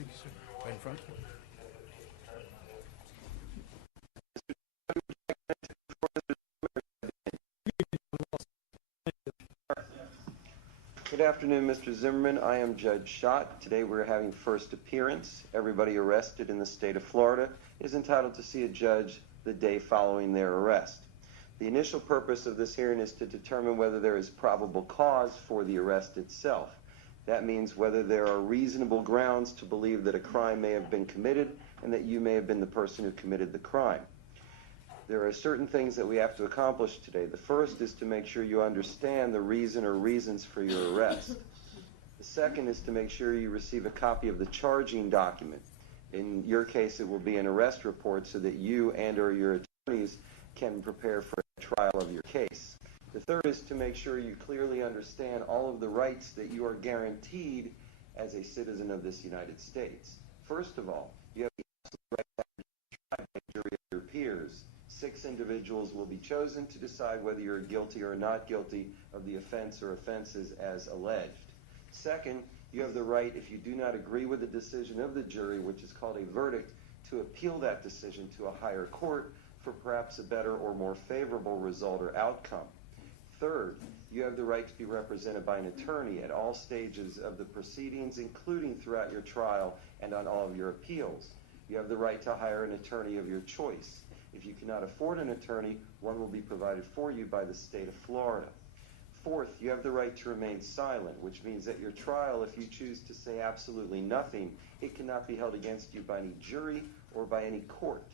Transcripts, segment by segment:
Thank you, sir. Right in front. Good afternoon, Mr. Zimmerman. I am Judge Schott. Today we're having first appearance. Everybody arrested in the state of Florida is entitled to see a judge the day following their arrest. The initial purpose of this hearing is to determine whether there is probable cause for the arrest itself. That means whether there are reasonable grounds to believe that a crime may have been committed and that you may have been the person who committed the crime. There are certain things that we have to accomplish today. The first is to make sure you understand the reason or reasons for your arrest. The second is to make sure you receive a copy of the charging document. In your case, it will be an arrest report so that you and or your attorneys can prepare for a trial of your case. The third is to make sure you clearly understand all of the rights that you are guaranteed as a citizen of this United States. First of all, you have the absolute right to be tried by a jury of your peers. 6 individuals will be chosen to decide whether you're guilty or not guilty of the offense or offenses as alleged. Second, you have the right, if you do not agree with the decision of the jury, which is called a verdict, to appeal that decision to a higher court for perhaps a better or more favorable result or outcome. Third, you have the right to be represented by an attorney at all stages of the proceedings, including throughout your trial and on all of your appeals. You have the right to hire an attorney of your choice. If you cannot afford an attorney, one will be provided for you by the state of Florida. Fourth, you have the right to remain silent, which means at your trial, if you choose to say absolutely nothing, it cannot be held against you by any jury or by any court.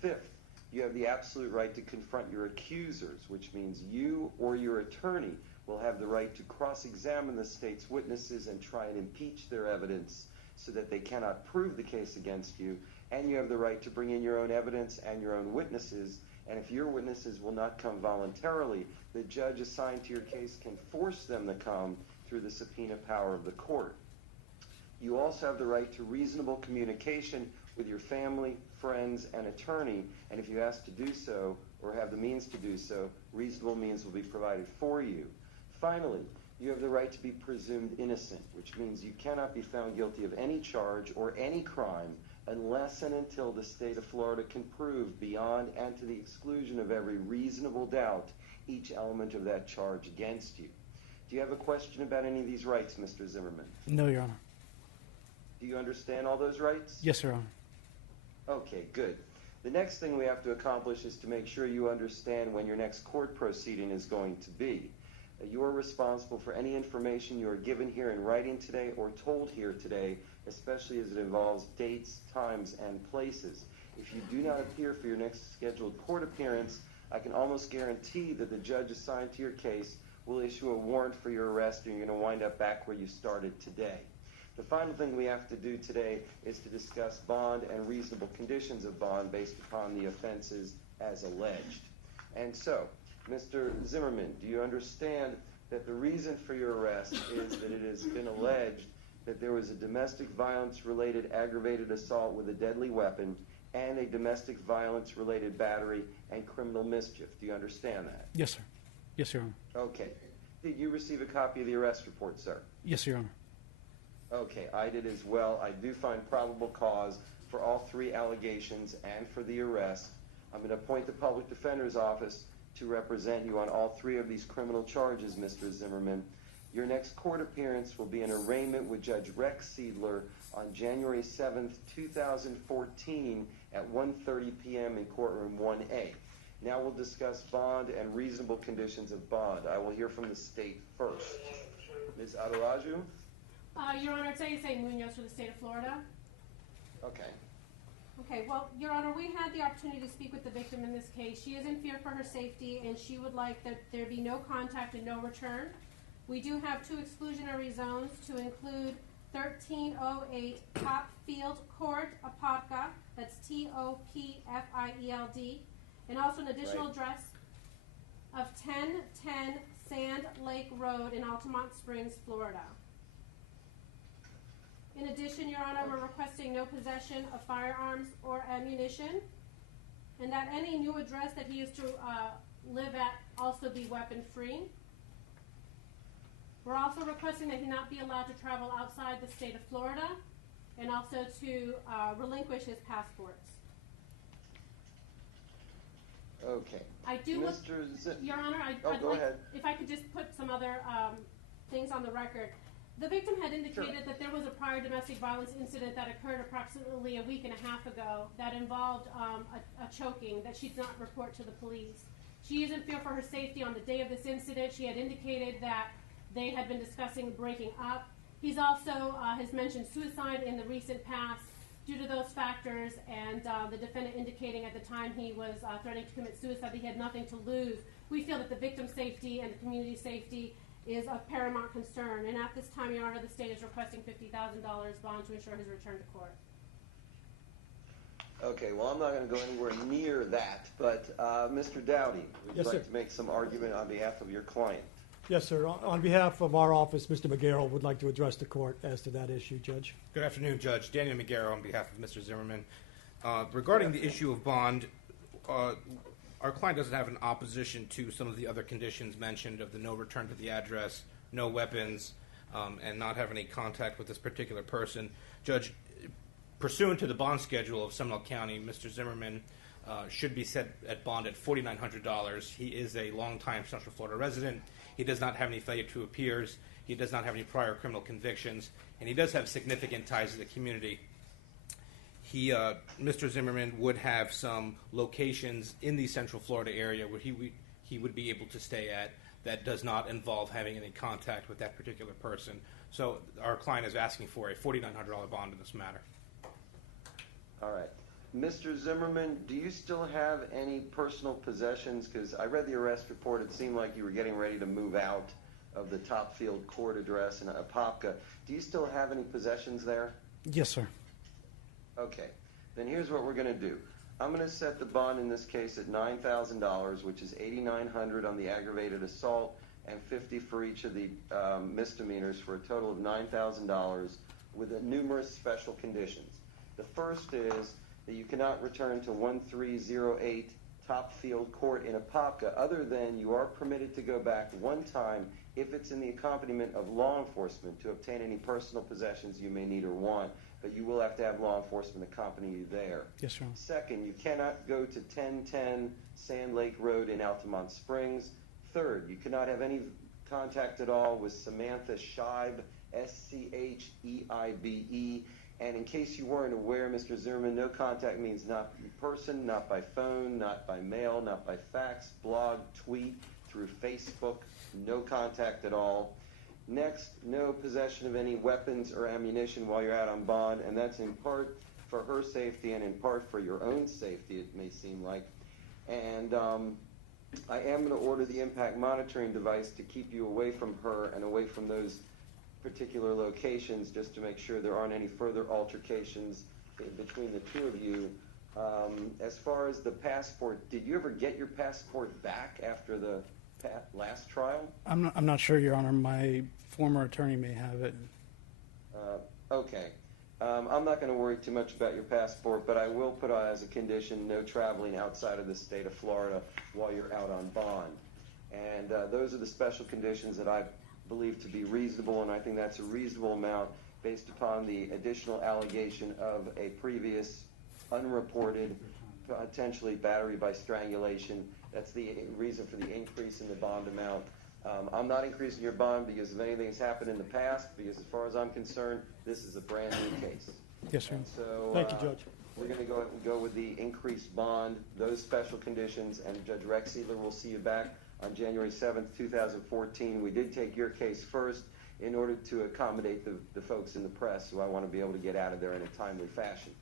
Fifth, you have the absolute right to confront your accusers, which means you or your attorney will have the right to cross-examine the state's witnesses and try and impeach their evidence so that they cannot prove the case against you. And you have the right to bring in your own evidence and your own witnesses. And if your witnesses will not come voluntarily, the judge assigned to your case can force them to come through the subpoena power of the court. You also have the right to reasonable communication with your family, friends, and attorney. And if you ask to do so or have the means to do so, reasonable means will be provided for you. Finally, you have the right to be presumed innocent, which means you cannot be found guilty of any charge or any crime unless and until the state of Florida can prove beyond and to the exclusion of every reasonable doubt each element of that charge against you. Do you have a question about any of these rights, Mr. Zimmerman? No, Your Honor. Do you understand all those rights? Yes, Your Honor. Okay, good. The next thing we have to accomplish is to make sure you understand when your next court proceeding is going to be. You are responsible for any information you are given here in writing today or told here today, especially as it involves dates, times, and places. If you do not appear for your next scheduled court appearance, I can almost guarantee that the judge assigned to your case will issue a warrant for your arrest and you're going to wind up back where you started today. The final thing we have to do today is to discuss bond and reasonable conditions of bond based upon the offenses as alleged. And so, Mr. Zimmerman, do you understand that the reason for your arrest is that it has been alleged that there was a domestic violence-related aggravated assault with a deadly weapon and a domestic violence-related battery and criminal mischief? Do you understand that? Yes, sir. Yes, Your Honor. Okay. Did you receive a copy of the arrest report, sir? Yes, Your Honor. Okay, I did as well. I do find probable cause for all 3 allegations and for the arrest. I'm going to appoint the public defender's office to represent you on all 3 of these criminal charges, Mr. Zimmerman. Your next court appearance will be an arraignment with Judge Rex Seidler on January 7th, 2014 at 1:30 p.m. in courtroom 1A. Now we'll discuss bond and reasonable conditions of bond. I will hear from the state first. Ms. Adaraju? Your Honor, it's A.S.A. Munoz for the state of Florida. Okay. Okay, well, Your Honor, we had the opportunity to speak with the victim in this case. She is in fear for her safety, and she would like that there be no contact and no return. We do have 2 exclusionary zones to include 1308 Topfield Court, Apopka, that's Topfield, and also an additional address of 1010 Sand Lake Road in Altamont Springs, Florida. In addition, Your Honor, we're requesting no possession of firearms or ammunition, and that any new address that he is to live at also be weapon-free. We're also requesting that he not be allowed to travel outside the state of Florida, and also to relinquish his passports. Okay. I do, Your Honor, go ahead. if I could just put some other things on the record. The victim had indicated that there was a prior domestic violence incident that occurred approximately a week and a half ago that involved a choking that she did not report to the police. She is in fear for her safety. On the day of this incident, she had indicated that they had been discussing breaking up. He's also has mentioned suicide in the recent past due to those factors, and the defendant indicating at the time he was threatening to commit suicide that he had nothing to lose. We feel that the victim's safety and the community safety is of paramount concern, and at this time, Your Honor, the state is requesting $50,000 bond to ensure his return to court. Okay, well, I'm not going to go anywhere near that, but Mr. Dowdy, would you like to make some argument on behalf of your client? Yes, sir. On behalf of our office, Mr. McGarrell would like to address the court as to that issue, Judge. Good afternoon, Judge. Daniel McGarrell on behalf of Mr. Zimmerman. Regarding the issue of bond, our client doesn't have an opposition to some of the other conditions mentioned of the no return to the address, no weapons, and not have any contact with this particular person. Judge, pursuant to the bond schedule of Seminole County, Mr. Zimmerman should be set at bond at $4,900. He is a longtime Central Florida resident. He does not have any failure to appears. He does not have any prior criminal convictions, and he does have significant ties to the community. Mr. Zimmerman would have some locations in the Central Florida area where he would be able to stay at that does not involve having any contact with that particular person. So our client is asking for a $4,900 bond in this matter. All right. Mr. Zimmerman, do you still have any personal possessions? Because I read the arrest report. It seemed like you were getting ready to move out of the Topfield court address in Apopka. Do you still have any possessions there? Yes, sir. Okay. Then here's what we're going to do. I'm going to set the bond in this case at $9,000, which is $8,900 on the aggravated assault and $50 for each of the misdemeanors, for a total of $9,000 with numerous special conditions. The first is that you cannot return to 1308 Topfield Court in Apopka other than you are permitted to go back one time if it's in the accompaniment of law enforcement to obtain any personal possessions you may need or want, but you will have to have law enforcement accompany you there. Yes, sir. Second, you cannot go to 1010 Sand Lake Road in Altamont Springs. Third, you cannot have any contact at all with Samantha Scheibe, S-C-H-E-I-B-E. And in case you weren't aware, Mr. Zimmerman, no contact means not in person, not by phone, not by mail, not by fax, blog, tweet, through Facebook, no contact at all. Next, no possession of any weapons or ammunition while you're out on bond, and that's in part for her safety and in part for your own safety, it may seem like. And I am going to order the impact monitoring device to keep you away from her and away from those particular locations, just to make sure there aren't any further altercations between the two of you. As far as the passport, did you ever get your passport back after the last trial? I'm not sure, Your Honor. My former attorney may have it. Okay. I'm not going to worry too much about your passport, but I will put on as a condition no traveling outside of the state of Florida while you're out on bond. And those are the special conditions that I believe to be reasonable, and I think that's a reasonable amount based upon the additional allegation of a previous unreported, potentially battery by strangulation. That's the reason for the increase in the bond amount. I'm not increasing your bond because of anything that's happened in the past, because as far as I'm concerned, this is a brand new case. Yes, sir. So, Thank you, Judge. We're going to go with the increased bond, those special conditions, and Judge Rex Seidler will see you back on January 7th, 2014. We did take your case first in order to accommodate the folks in the press who I want to be able to get out of there in a timely fashion.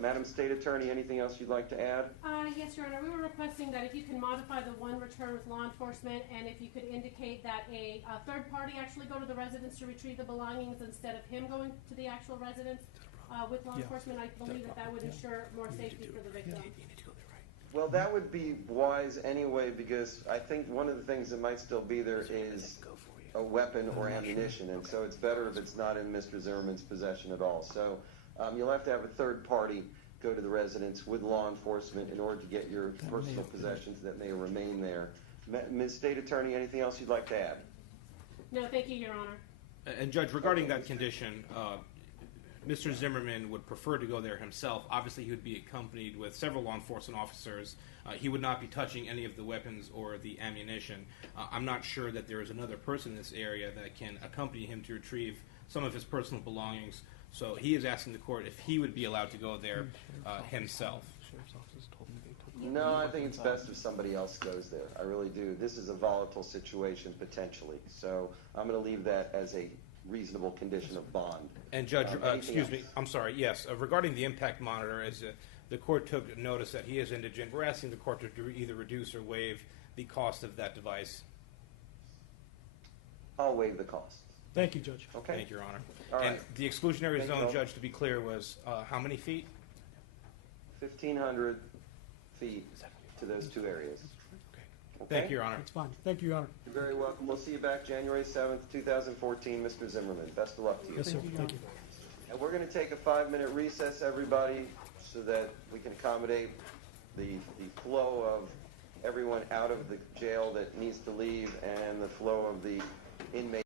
Madam State Attorney, anything else you'd like to add? Yes, Your Honor. We were requesting that if you can modify the one return with law enforcement, and if you could indicate that a third party actually go to the residence to retrieve the belongings instead of him going to the actual residence with law enforcement, I believe that would ensure more safety for the victim. Well, that would be wise anyway, because I think one of the things that might still be there is a weapon or ammunition, and so it's better if it's not in Mr. Zimmerman's possession at all. So you'll have to have a third party go to the residence with law enforcement in order to get your personal possessions that may remain there. Ms. State Attorney, anything else you'd like to add? No, thank you, Your Honor. And Judge, regarding that condition, Mr. Zimmerman would prefer to go there himself. Obviously, he would be accompanied with several law enforcement officers. He would not be touching any of the weapons or the ammunition. I'm not sure that there is another person in this area that can accompany him to retrieve some of his personal belongings. So he is asking the court if he would be allowed to go there himself. No, I think it's best if somebody else goes there. I really do. This is a volatile situation potentially. So I'm going to leave that as a reasonable condition of bond. And Judge, Anything excuse me, else? I'm sorry, yes, regarding the impact monitor, as the court took notice that he is indigent, we're asking the court to either reduce or waive the cost of that device. I'll waive the cost. Thank you, Judge. Okay? Thank you, Your Honor. All And right. the exclusionary Thank you zone, all. Judge, to be clear, was how many feet? 1,500 feet to those two areas. Okay? Thank you, Your Honor. That's fine. Thank you, Your Honor. You're very welcome. We'll see you back January 7th, 2014, Mr. Zimmerman. Best of luck to you. Yes, sir. Thank you. And we're going to take a 5-minute recess, everybody, so that we can accommodate the flow of everyone out of the jail that needs to leave and the flow of the inmates.